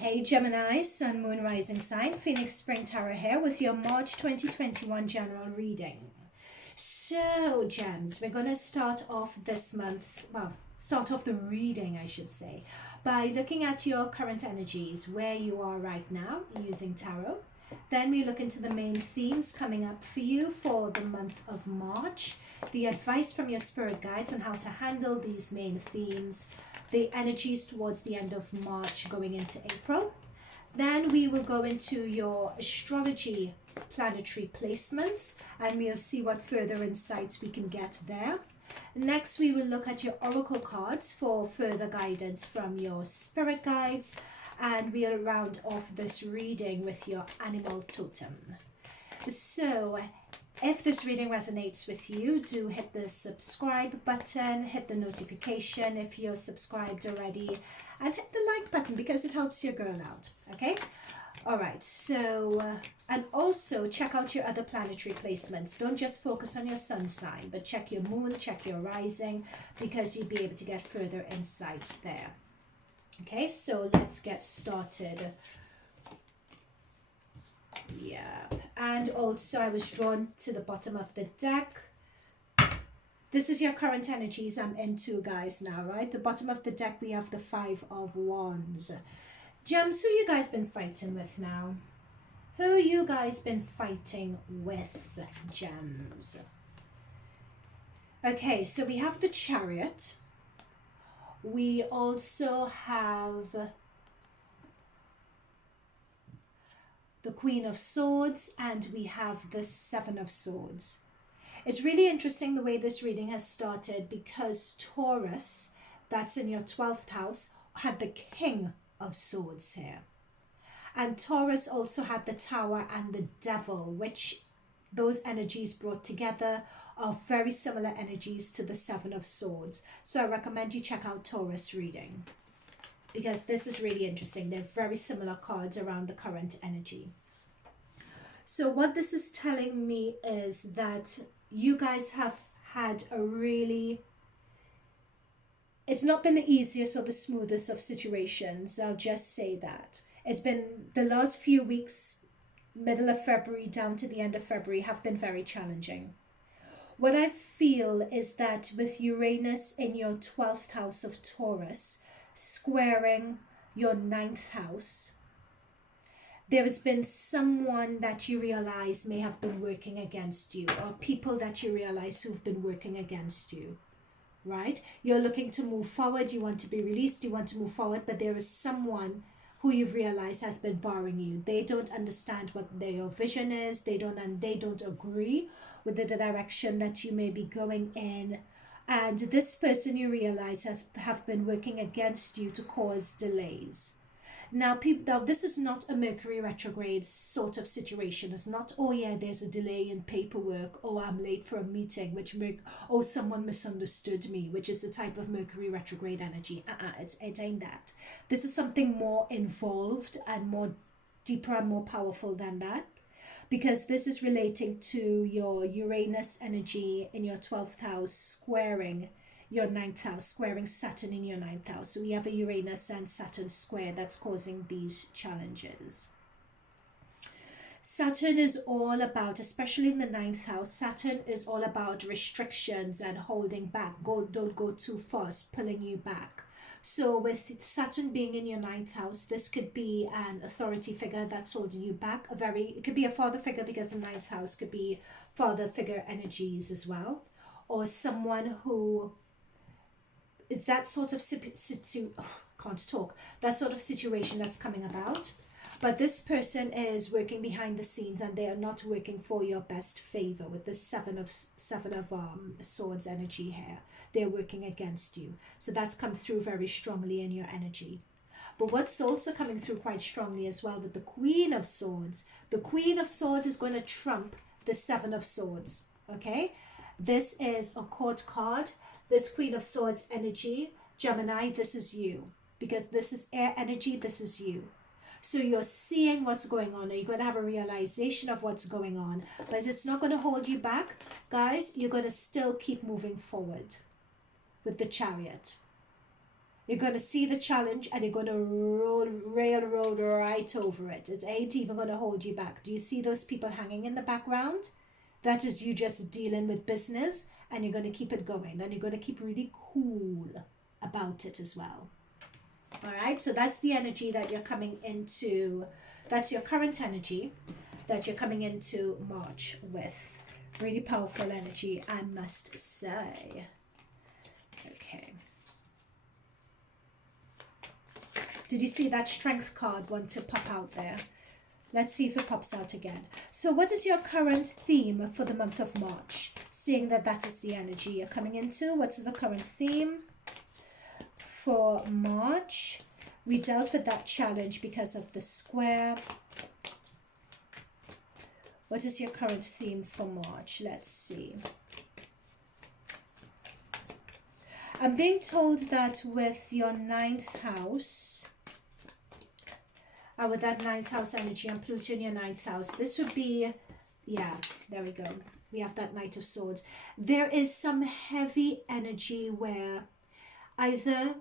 Hey Gemini, Sun, Moon, Rising sign, Phoenix Spring Tarot here with your March 2021 general reading. So, Gems, we're going to start off this month, start off the reading, I should say, by looking at your current energies, where you are right now using tarot. Then we look into the main themes coming up for you for the month of March, the advice from your spirit guides on how to handle these main themes, the energies towards the end of March going into April. Then we will go into your astrology planetary placements and we'll see what further insights we can get there. Next, we will look at your oracle cards for further guidance from your spirit guides, and we'll round off this reading with your animal totem. So if this reading resonates with you, do hit the subscribe button, hit the notification if you're subscribed already, and hit the like button because it helps your girl out, okay? All right, so, and also check out your other planetary placements. Don't just focus on your sun sign, but check your moon, check your rising, because you'll be able to get further insights there. Okay, so let's get started. Yeah, and also I was drawn to the bottom of the deck. This is your current energies I'm into, guys, now, right? The bottom of the deck, we have the Five of Wands. Gems, who you guys been fighting with now? Who you guys been fighting with, Gems? Okay, so we have the Chariot. We also have the Queen of Swords, and we have the Seven of Swords. It's really interesting the way this reading has started, because Taurus, that's in your 12th house, had the King of Swords here. And Taurus also had the Tower and the Devil, which those energies brought together are very similar energies to the Seven of Swords. So I recommend you check out Taurus reading, because this is really interesting. They're very similar cards around the current energy. So what this is telling me is that you guys have had a really, it's not been the easiest or the smoothest of situations. I'll just say that. It's been the last few weeks, middle of February down to the end of February, have been very challenging. What I feel is that with Uranus in your 12th house of Taurus, squaring your 9th house, there has been someone that you realize may have been working against you, or people that you realize who've been working against you, right? You're looking to move forward, you want to be released, you want to move forward, but there is someone who you've realized has been barring you. They don't understand what your vision is, they don't agree with the direction that you may be going in. And this person you realize have been working against you to cause delays. Now, this is not a Mercury retrograde sort of situation. It's not, oh yeah, there's a delay in paperwork, or I'm late for a meeting, or someone misunderstood me, which is the type of Mercury retrograde energy. It ain't that. This is something more involved and more deeper and more powerful than that, because this is relating to your Uranus energy in your 12th house squaring your 9th house, squaring Saturn in your 9th house. So we have a Uranus and Saturn square that's causing these challenges. Saturn is all about, especially in the 9th house, Saturn is all about restrictions and holding back. Don't go too fast, pulling you back. So with Saturn being in your 9th house, this could be an authority figure that's holding you back. It could be a father figure, because the 9th house could be father figure energies as well. Or someone who is that sort of that sort of situation that's coming about. But this person is working behind the scenes, and they are not working for your best favor with the seven of swords energy here. They're working against you. So that's come through very strongly in your energy. But what's also coming through quite strongly as well with the Queen of Swords. The Queen of Swords is going to trump the Seven of Swords. Okay? This is a court card. This Queen of Swords energy, Gemini, this is you. Because this is air energy, this is you. So you're seeing what's going on, or you're going to have a realization of what's going on. But it's not going to hold you back. Guys, you're going to still keep moving forward with the Chariot. You're going to see the challenge and you're going to railroad right over it. It ain't even going to hold you back. Do you see those people hanging in the background? That is you just dealing with business, and you're going to keep it going, and you're going to keep really cool about it as well. All right, so that's the energy that you're coming into. That's your current energy that you're coming into March with. Really powerful energy, I must say. Okay. Did you see that strength card want to pop out there? Let's see if it pops out again. So what is your current theme for the month of March? Seeing that that is the energy you're coming into. What's the current theme for March? We dealt with that challenge because of the square. What is your current theme for March? Let's see. I'm being told that with your 9th house, with that 9th house energy and Pluto in your 9th house, this would be, yeah, there we go. We have that Knight of Swords. There is some heavy energy where either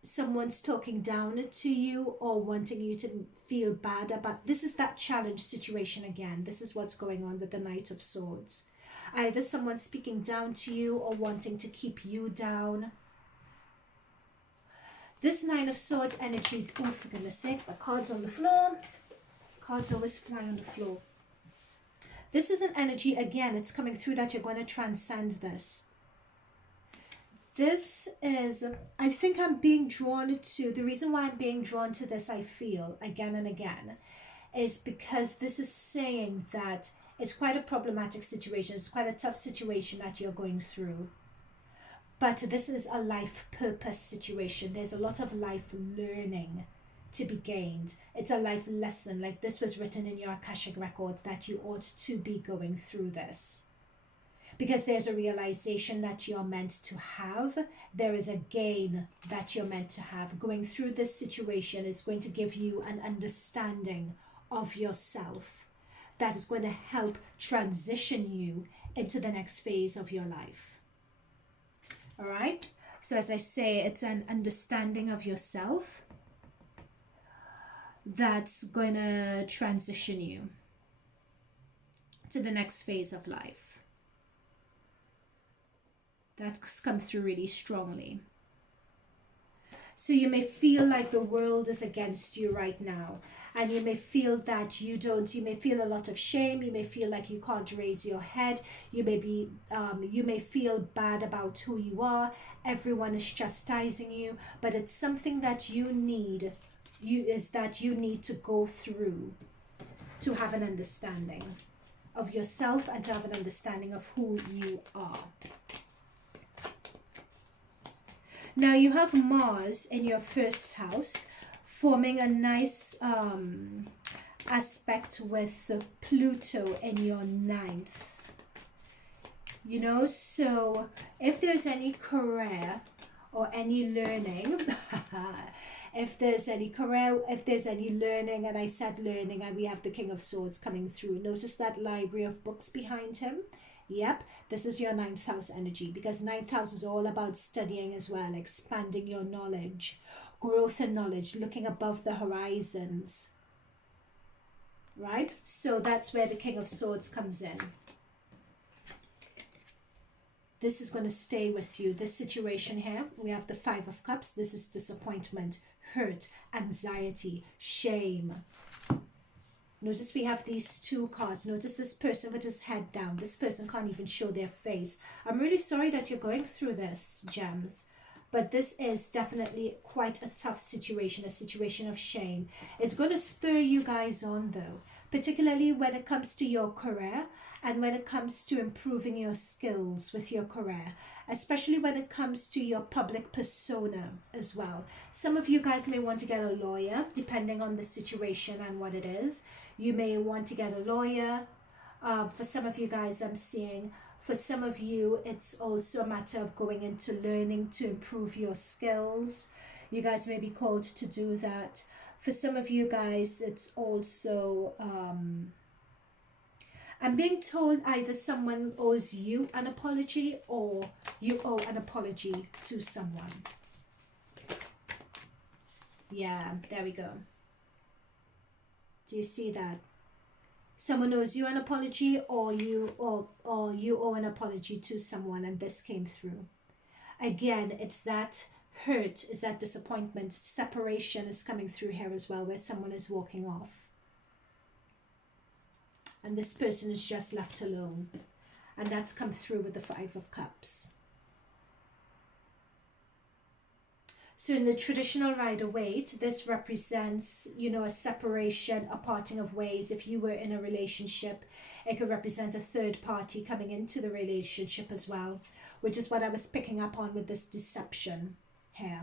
someone's talking down to you or wanting you to feel bad about. This is that challenge situation again. This is what's going on with the Knight of Swords. Either someone's speaking down to you or wanting to keep you down. This 9 of Swords energy, oh for goodness sake, the cards on the floor. Cards always fly on the floor. This is an energy, again, it's coming through that you're going to transcend this. This is, I think I'm being drawn to, the reason why I'm being drawn to this, I feel, again and again, is because this is saying that it's quite a problematic situation. It's quite a tough situation that you're going through. But this is a life purpose situation. There's a lot of life learning to be gained. It's a life lesson. Like this was written in your Akashic records that you ought to be going through this. Because there's a realization that you're meant to have. There is a gain that you're meant to have. Going through this situation is going to give you an understanding of yourself that is going to help transition you into the next phase of your life. All right, so as I say, it's an understanding of yourself that's going to transition you to the next phase of life. That's come through really strongly. So you may feel like the world is against you right now. And you may feel that you may feel a lot of shame. You may feel like you can't raise your head. You may feel bad about who you are. Everyone is chastising you, but it's something that you need to go through to have an understanding of yourself and to have an understanding of who you are. Now you have Mars in your 1st house, forming a nice aspect with Pluto in your 9th. You know, so if there's any career or any learning, if there's any learning, and I said learning, and we have the King of Swords coming through. Notice that library of books behind him. Yep, this is your 9th house energy, because 9th house is all about studying as well, expanding your knowledge, growth in knowledge, looking above the horizons, right? So that's where the King of Swords comes in. This is going to stay with you. This situation here, we have the 5 of Cups. This is disappointment, hurt, anxiety, shame. Notice we have these 2 cards. Notice this person with his head down. This person can't even show their face. I'm really sorry that you're going through this, gems. But this is definitely quite a tough situation, a situation of shame. It's going to spur you guys on though, particularly when it comes to your career and when it comes to improving your skills with your career, especially when it comes to your public persona as well. Some of you guys may want to get a lawyer, depending on the situation and what it is. You may want to get a lawyer. For some of you guys, I'm seeing, for some of you, it's also a matter of going into learning to improve your skills. You guys may be called to do that. For some of you guys, it's also, I'm being told either someone owes you an apology or you owe an apology to someone. Yeah, there we go. Do you see that? Someone owes you an apology, or you owe an apology to someone, and this came through. Again, it's that hurt, is that disappointment, separation is coming through here as well, where someone is walking off. And this person is just left alone. And that's come through with the Five of Cups. So in the traditional Rider-Waite, this represents, you know, a separation, a parting of ways. If you were in a relationship, it could represent a third party coming into the relationship as well, which is what I was picking up on with this deception here.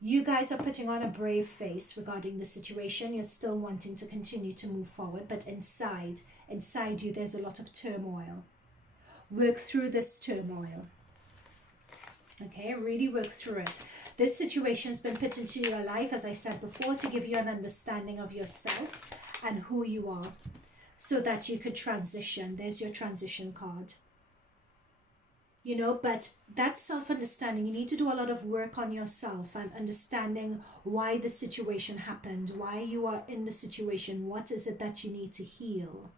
You guys are putting on a brave face regarding the situation. You're still wanting to continue to move forward, but inside you, there's a lot of turmoil. Work through this turmoil. Okay, really work through it. This situation has been put into your life, as I said before, to give you an understanding of yourself and who you are, so that you could transition. There's your transition card. You know, but that self-understanding, you need to do a lot of work on yourself and understanding why the situation happened, why you are in the situation, what is it that you need to heal.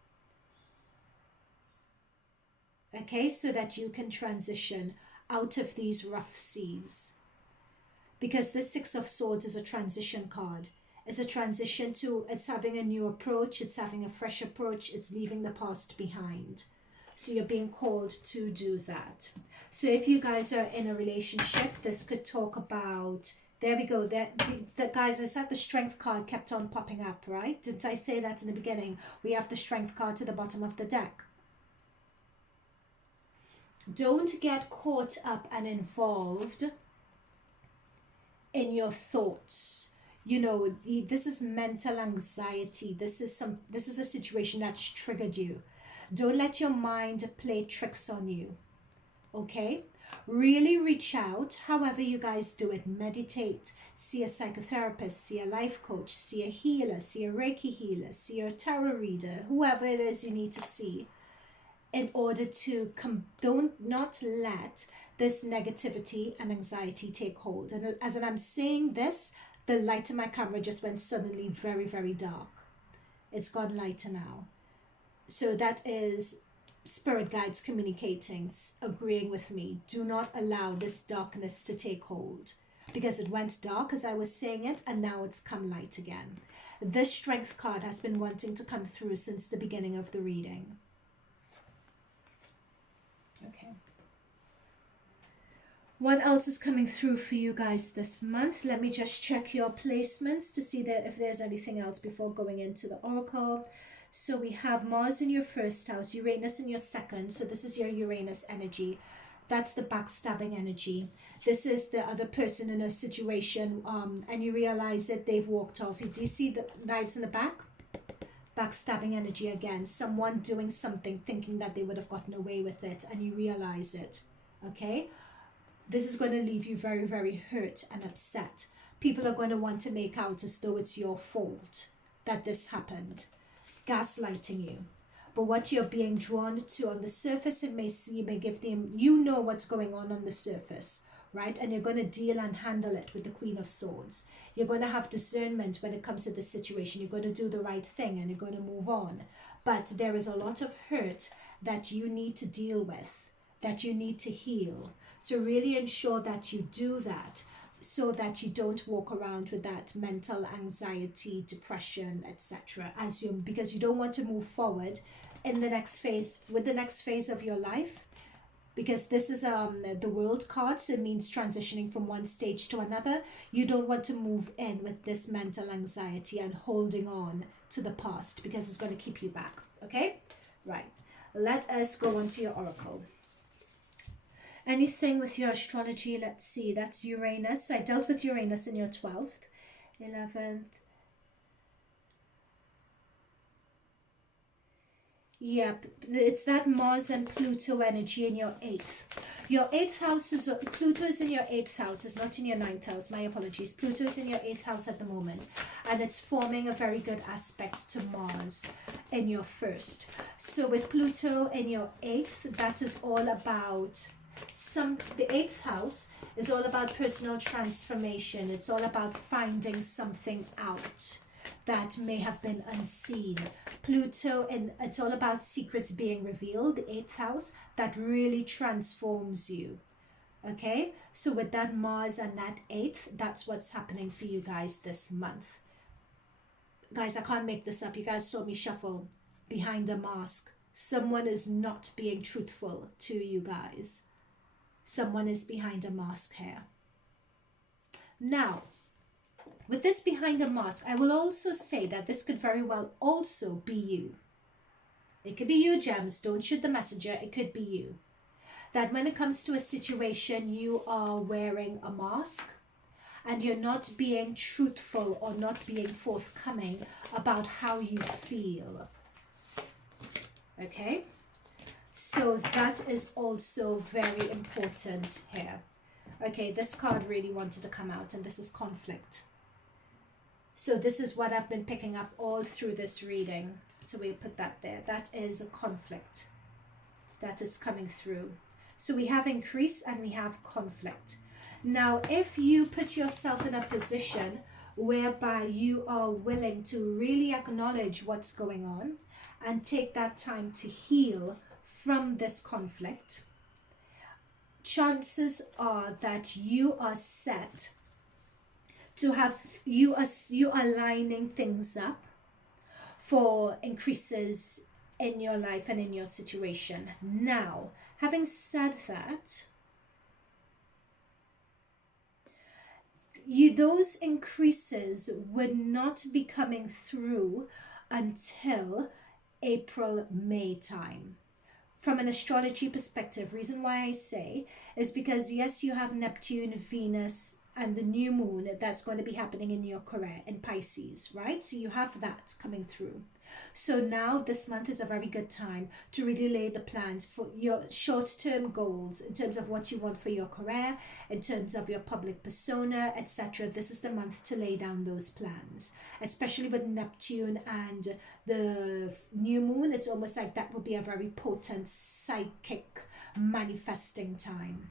Okay, so that you can transition out of these rough seas. Because the Six of Swords is a transition card. It's a transition to, it's having a new approach, it's having a fresh approach, it's leaving the past behind. So you're being called to do that. So if you guys are in a relationship, this could talk about, there we go, guys, I said the Strength card kept on popping up, right? Didn't I say that in the beginning? We have the Strength card to the bottom of the deck. Don't get caught up and involved in your thoughts. You know, this is mental anxiety. This is a situation that's triggered you. Don't let your mind play tricks on you. Okay? Really reach out, however you guys do it. Meditate, see a psychotherapist, see a life coach, see a healer, see a Reiki healer, see a tarot reader, whoever it is you need to see, in order to not let this negativity and anxiety take hold. And as I'm saying this, the light in my camera just went suddenly very, very dark. It's gone lighter now. So that is spirit guides communicating, agreeing with me. Do not allow this darkness to take hold, because it went dark as I was saying it, and now it's come light again. This Strength card has been wanting to come through since the beginning of the reading. Okay. What else is coming through for you guys this month? Let me just check your placements to see that if there's anything else before going into the oracle. So we have Mars in your first house, Uranus in your second. So this is your Uranus energy. That's the backstabbing energy. This is the other person in a situation and you realize that they've walked off. Do you see the knives in the back? Backstabbing energy again. Someone doing something thinking that they would have gotten away with it, and you realize it. Okay? This is going to leave you very, very hurt and upset. People are going to want to make out as though it's your fault that this happened. Gaslighting you. But what you're being drawn to on the surface, it may see, may give them, you know what's going on the surface, right? And you're going to deal and handle it with the Queen of Swords. You're going to have discernment when it comes to this situation. You're going to do the right thing and you're going to move on. But there is a lot of hurt that you need to deal with, that you need to heal. So really ensure that you do that, so that you don't walk around with that mental anxiety, depression, etc. Because you don't want to move forward in the next phase, with the next phase of your life, because this is the World card, so it means transitioning from one stage to another. You don't want to move in with this mental anxiety and holding on to the past, because it's going to keep you back. Okay? Right. Let us go on to your oracle. Anything with your astrology, let's see, that's Uranus. I dealt with Uranus in your 12th, 11th. Yep, it's that Mars and Pluto energy in your 8th. Your 8th house is, Pluto is in your 8th house, it's not in your 9th house, my apologies. Pluto is in your 8th house at the moment, and it's forming a very good aspect to Mars in your 1st. So with Pluto in your 8th, that is all about The eighth house is all about personal transformation. It's all about finding something out that may have been unseen. Pluto, and it's all about secrets being revealed, the eighth house, that really transforms you. Okay, so with that Mars and that eighth, that's what's happening for you guys this month. Guys, I can't make this up. You guys saw me shuffle behind a mask. Someone is not being truthful to you guys. Someone is behind a mask here. Now, with this behind a mask, I will also say that this could very well also be you. It could be you, Gems. Don't shoot the messenger. It could be you. That when it comes to a situation, you are wearing a mask and you're not being truthful or not being forthcoming about how you feel. Okay? So that is also very important here. Okay, this card really wanted to come out, and this is conflict. So this is what I've been picking up all through this reading. So we'll put that there. That is a conflict that is coming through. So we have increase and we have conflict. Now, if you put yourself in a position whereby you are willing to really acknowledge what's going on and take that time to heal from this conflict, chances are that you are set to have, you are lining things up for increases in your life and in your situation. Now, having said that, those increases would not be coming through until April, May time. From an astrology perspective, reason why I say is because yes, you have Neptune, Venus, and the new moon that's going to be happening in your career in Pisces, right? So you have that coming through. So now this month is a very good time to really lay the plans for your short-term goals in terms of what you want for your career, in terms of your public persona, etc. This is the month to lay down those plans, especially with Neptune and the new moon. It's almost like that will be a very potent psychic manifesting time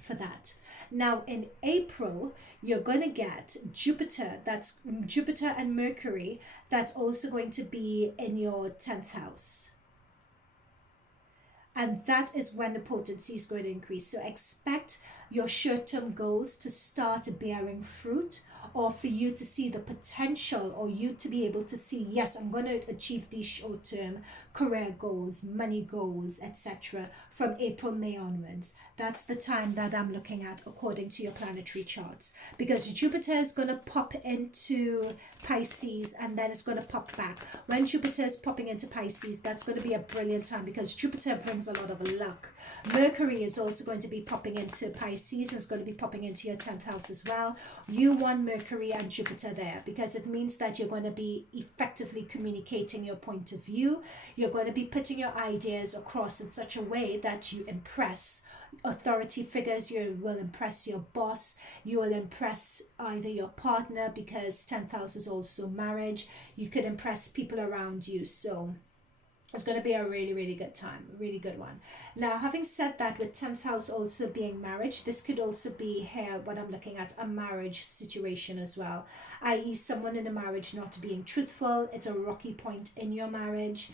for that. Now in April, you're going to get Jupiter, that's Jupiter and Mercury, that's also going to be in your 10th house. And that is when the potency is going to increase. So expect your short-term goals to start bearing fruit, or for you to see the potential, or you to be able to see, yes, I'm going to achieve these short-term career goals, money goals, etc. from April, May onwards. That's the time that I'm looking at according to your planetary charts, because Jupiter is going to pop into Pisces and then it's going to pop back. When Jupiter is popping into Pisces, that's going to be a brilliant time because Jupiter brings a lot of luck. Mercury is also going to be popping into Pisces and is going to be popping into your 10th house as well. You want Mercury and Jupiter there because it means that you're going to be effectively communicating your point of view. You're going to be putting your ideas across in such a way that you impress authority figures, you will impress your boss, you will impress either your partner, because 10th house is also marriage. You could impress people around you. So it's going to be a really, really good time, a really good one. Now, having said that, with 10th house also being marriage, this could also be here, what I'm looking at, a marriage situation as well, i.e. someone in a marriage not being truthful. It's a rocky point in your marriage.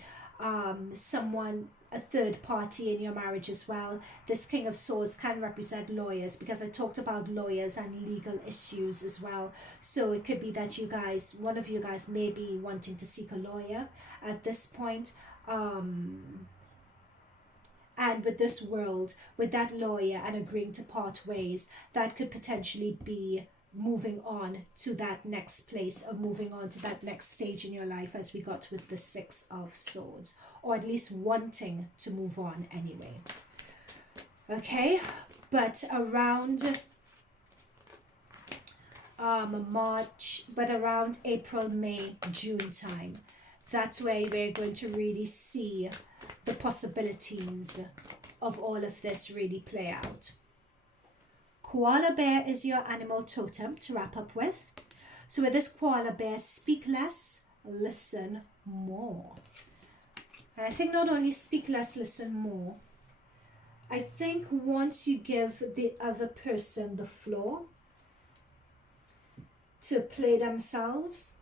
A third party in your marriage as well. This King of Swords can represent lawyers, because I talked about lawyers and legal issues as well. So it could be that you guys, one of you guys may be wanting to seek a lawyer at this point. And with this world, with that lawyer and agreeing to part ways, that could potentially be moving on to that next place, of moving on to that next stage in your life, as we got with the Six of Swords, or at least wanting to move on anyway. Okay, but around around April, May, June time, that's where we're going to really see the possibilities of all of this really play out. Koala bear is your animal totem to wrap up with. So with this koala bear, speak less, listen more. And I think not only speak less, listen more, I think once you give the other person the floor to play themselves,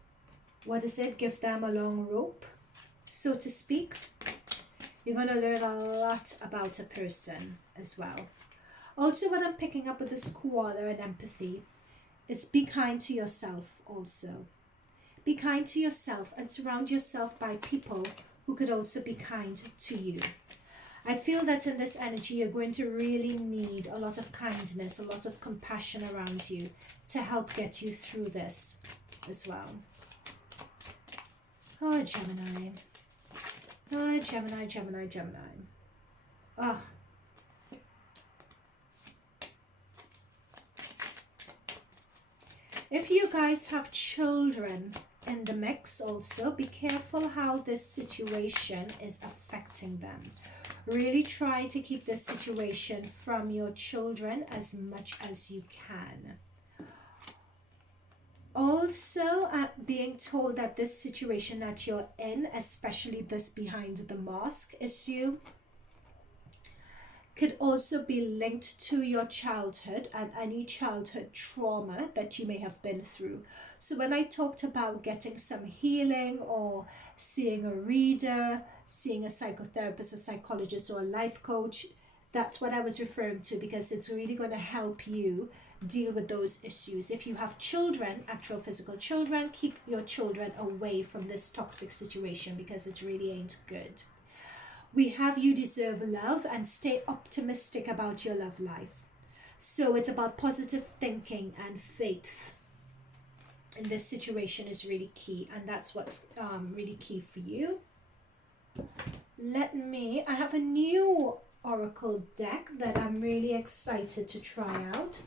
what is it? Give them a long rope, so to speak. You're going to learn a lot about a person as well. Also, what I'm picking up with this koala and empathy, it's be kind to yourself also. Be kind to yourself and surround yourself by people who could also be kind to you. I feel that in this energy, you're going to really need a lot of kindness, a lot of compassion around you to help get you through this as well. Oh, Gemini. Oh, Gemini, Gemini, Gemini. Oh. If you guys have children in the mix also, be careful how this situation is affecting them. Really try to keep this situation from your children as much as you can. Also, being told that this situation that you're in, especially this behind the mask issue, could also be linked to your childhood and any childhood trauma that you may have been through. So when I talked about getting some healing or seeing a reader, seeing a psychotherapist, a psychologist, or a life coach, that's what I was referring to, because it's really going to help you deal with those issues. If you have children, actual physical children, keep your children away from this toxic situation because it really ain't good. We have you deserve love and stay optimistic about your love life. So it's about positive thinking and faith in this situation is really key, and that's what's really key for you. I have a new oracle deck that I'm really excited to try out.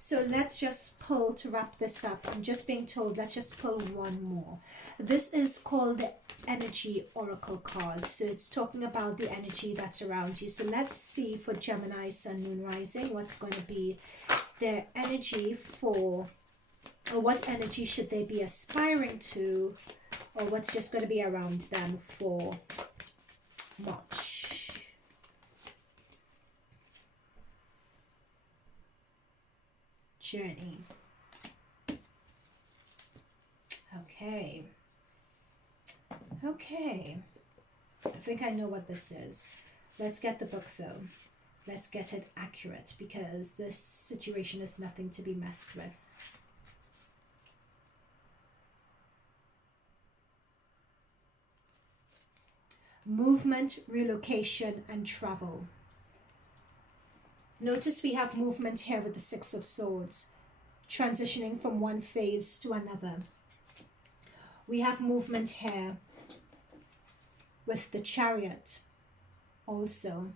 So let's just pull to wrap this up. I'm just being told, let's just pull one more. This is called the Energy Oracle card. So it's talking about the energy that's around you. So let's see for Gemini, Sun, Moon, Rising, what's going to be their energy for, or what energy should they be aspiring to, or what's just going to be around them for March. Journey. Okay. I think I know what this is. Let's get the book though. Let's get it accurate because this situation is nothing to be messed with. Movement, relocation, and travel. Notice we have movement here with the Six of Swords, transitioning from one phase to another. We have movement here with the Chariot also.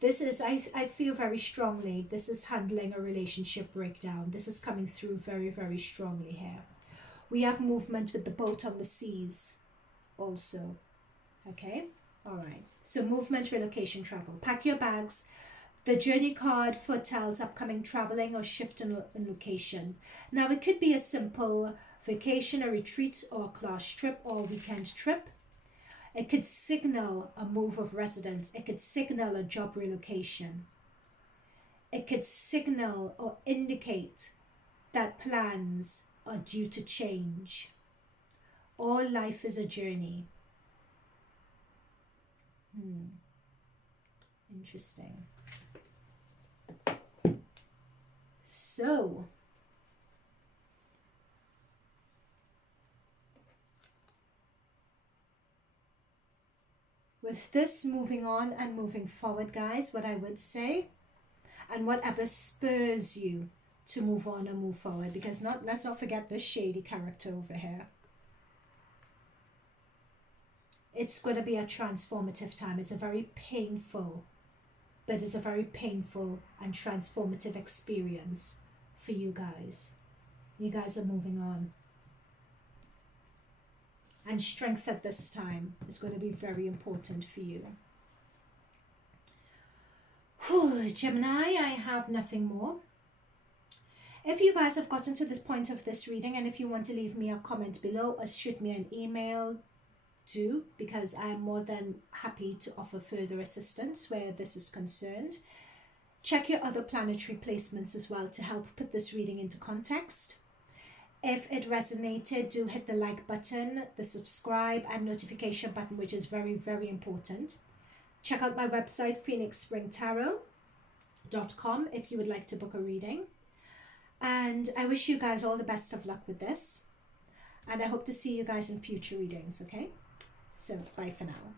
This is, I feel very strongly, this is handling a relationship breakdown. This is coming through very, very strongly here. We have movement with the boat on the seas also. Okay, all right. So movement, relocation, travel. Pack your bags. The journey card foretells upcoming traveling or shift in location. Now, it could be a simple vacation, a retreat, or a class trip, or a weekend trip. It could signal a move of residence. It could signal a job relocation. It could signal or indicate that plans are due to change. All life is a journey. Interesting. So, with this moving on and moving forward, guys, what I would say, and whatever spurs you to move on and move forward, because let's not forget this shady character over here. It's going to be a transformative time. It's a very painful, but it's a very painful and transformative experience for you guys. You guys are moving on. And strength at this time is going to be very important for you. Whew, Gemini, I have nothing more. If you guys have gotten to this point of this reading, and if you want to leave me a comment below or shoot me an email do, because I'm more than happy to offer further assistance where this is concerned. Check your other planetary placements as well to help put this reading into context. If it resonated, do hit the like button, the subscribe and notification button, which is very, very important. Check out my website, phoenixspringtarot.com, if you would like to book a reading. And I wish you guys all the best of luck with this. And I hope to see you guys in future readings, okay? So, bye for now.